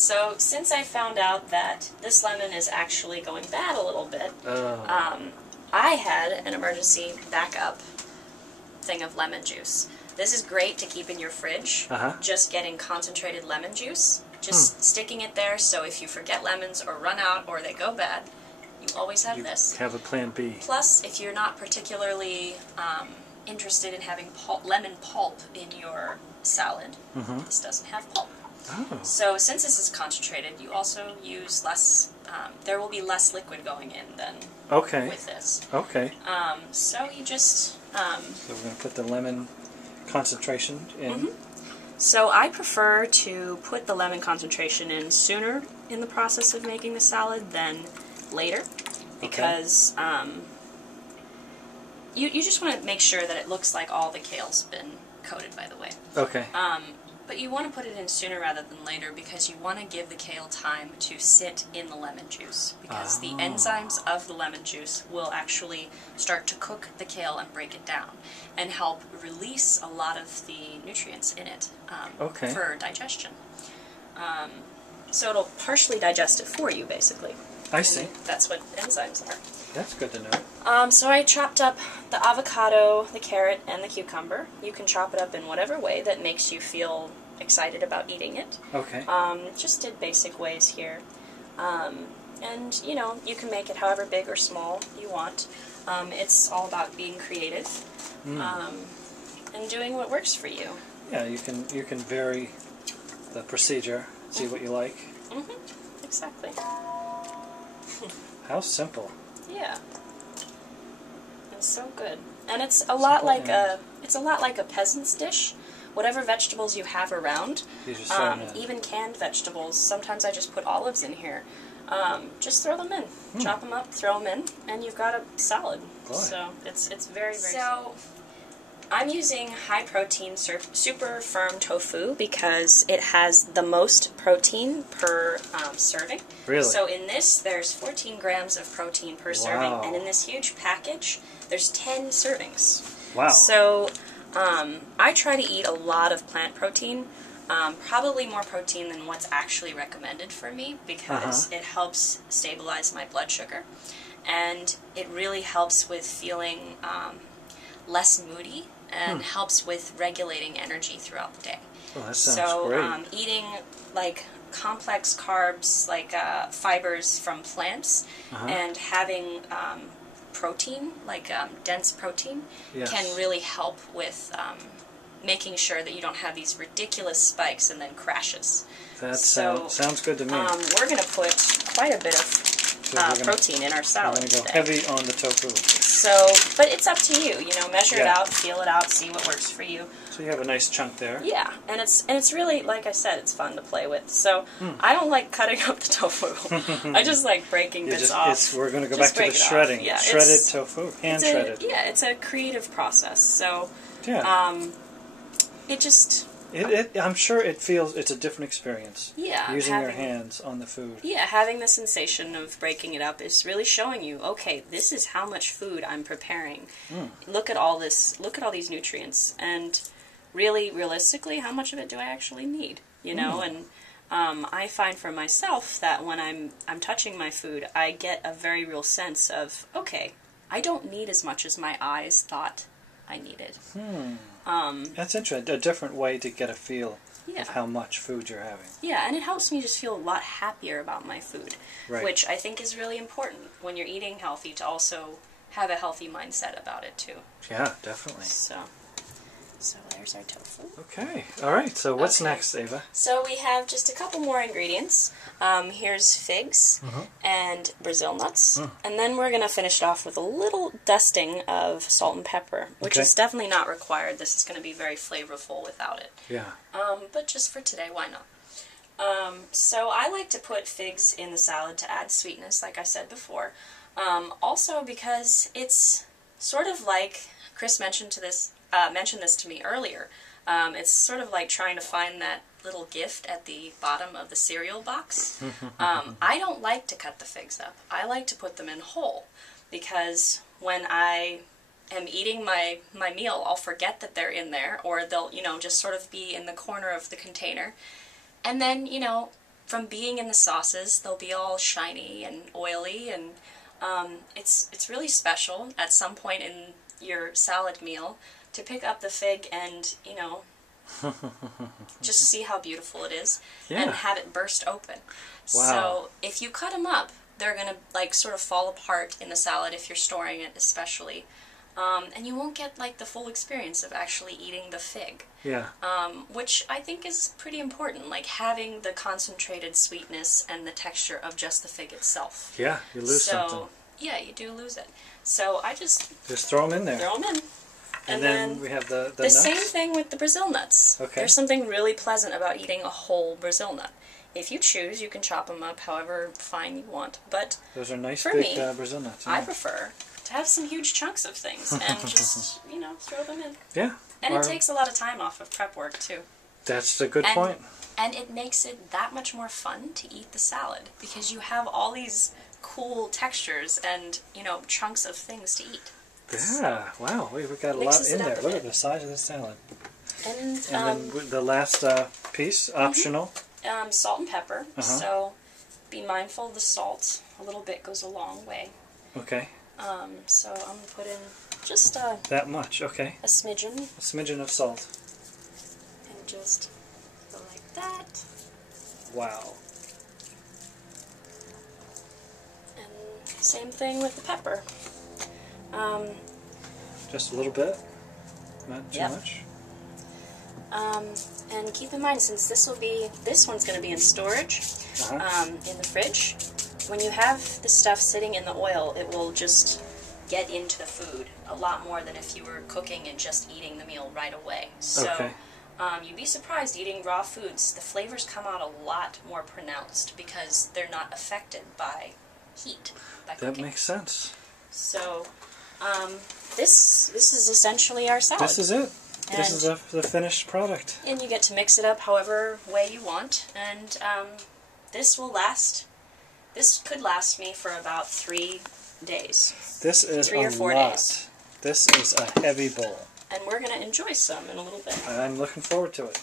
So since I found out that this lemon is actually going bad a little bit, I had an emergency backup thing of lemon juice. This is great to keep in your fridge, just getting concentrated lemon juice, just sticking it there so if you forget lemons or run out or they go bad, you always have this. Have a plan B. Plus, if you're not particularly interested in having lemon pulp in your salad, this doesn't have pulp. Oh. So since this is concentrated, you also use less, there will be less liquid going in than with this. Okay. So you just... so we're going to put the lemon concentration in. So I prefer to put the lemon concentration in sooner in the process of making the salad than later, because you just want to make sure that it looks like all the kale's been coated, by the way. Okay. But you want to put it in sooner rather than later because you want to give the kale time to sit in the lemon juice, because the enzymes of the lemon juice will actually start to cook the kale and break it down and help release a lot of the nutrients in it for digestion. So it'll partially digest it for you, basically. I see. That's what enzymes are. That's good to know. So I chopped up the avocado, the carrot, and the cucumber. You can chop it up in whatever way that makes you feel excited about eating it. Okay. Just did basic ways here. And, you know, you can make it however big or small you want. It's all about being creative and doing what works for you. Yeah, you can vary the procedure, see what you like. Exactly. How simple. Yeah. It's so good. And it's a lot like a peasant's dish. Whatever vegetables you have around, even canned vegetables. Sometimes I just put olives in here. Just throw them in, chop them up, throw them in, and you've got a salad. Boy. So it's very, very simple. I'm using high protein super firm tofu because it has the most protein per serving. Really? So in this, there's 14 grams of protein per serving, and in this huge package, there's 10 servings. Wow. So I try to eat a lot of plant protein, probably more protein than what's actually recommended for me, because it helps stabilize my blood sugar, and it really helps with feeling less moody, and helps with regulating energy throughout the day. Oh, that sounds great. Eating like complex carbs, like fibers from plants, and having protein, like dense protein, can really help with making sure that you don't have these ridiculous spikes and then crashes. That sounds good to me. We're going to put quite a bit of protein in our salad today. We're going to go heavy on the tofu. So, but it's up to you. You know, measure it out, feel it out, see what works for you. So you have a nice chunk there. Yeah, and it's really, like I said, it's fun to play with. So I don't like cutting up the tofu. I just like breaking bits off. We're going to go back to the shredding. Yeah, shredded tofu, hand shredded. Yeah, it's a creative process. So it just. I'm sure it's a different experience. Yeah. Using your hands on the food. Yeah, having the sensation of breaking it up is really showing you, okay, this is how much food I'm preparing. Look at all this, look at all these nutrients, and really, realistically, how much of it do I actually need? You know, and I find for myself that when I'm touching my food, I get a very real sense of, okay, I don't need as much as my eyes thought I needed. That's interesting. A different way to get a feel of how much food you're having. Yeah, and it helps me just feel a lot happier about my food, which I think is really important when you're eating healthy, to also have a healthy mindset about it too. Yeah, definitely. So there's our tofu. Okay, all right. So what's next, Ava? So we have just a couple more ingredients. Here's figs and Brazil nuts, and then we're going to finish it off with a little dusting of salt and pepper, which is definitely not required. This is going to be very flavorful without it. Yeah. But just for today, why not? So I like to put figs in the salad to add sweetness, like I said before. Also because it's sort of like, Chris mentioned this to me earlier. It's sort of like trying to find that little gift at the bottom of the cereal box. I don't like to cut the figs up. I like to put them in whole, because when I am eating my meal, I'll forget that they're in there, or they'll, just sort of be in the corner of the container. And then, from being in the sauces, they'll be all shiny and oily, and it's really special at some point in your salad meal to pick up the fig and, you know, just see how beautiful it is, and have it burst open. Wow. So if you cut them up, they're going to like sort of fall apart in the salad if you're storing it especially. And you won't get like the full experience of actually eating the fig. Yeah. Which I think is pretty important, like having the concentrated sweetness and the texture of just the fig itself. Yeah, you lose something. Yeah, you do lose it. So I just throw them in there. Throw them in. And then we have the nuts? Same thing with the Brazil nuts. Okay. There's something really pleasant about eating a whole Brazil nut. If you choose, you can chop them up however fine you want. But those are nice big Brazil nuts. I prefer to have some huge chunks of things and just, you know, throw them in. Yeah. And it takes a lot of time off of prep work, too. That's a good point. And it makes it that much more fun to eat the salad because you have all these cool textures and, you know, chunks of things to eat. Yeah, wow, we've got a lot in there. Look at the size of this salad. And then the last piece, optional. Salt and pepper. So be mindful of the salt. A little bit goes a long way. Okay. So I'm going to put in just that much, okay. A smidgen. A smidgen of salt. And just go like that. Wow. And same thing with the pepper. Just a little bit, not too much. And keep in mind, since this one's going to be in storage in the fridge, when you have this stuff sitting in the oil, it will just get into the food a lot more than if you were cooking and just eating the meal right away. So you'd be surprised eating raw foods. The flavors come out a lot more pronounced because they're not affected by heat. That makes sense. So this is essentially our salad. This is it. This is the finished product. And you get to mix it up however way you want. And this will last. This could last me for about 3 days. This is 3 or 4 days. This is a heavy bowl. And we're going to enjoy some in a little bit. I'm looking forward to it.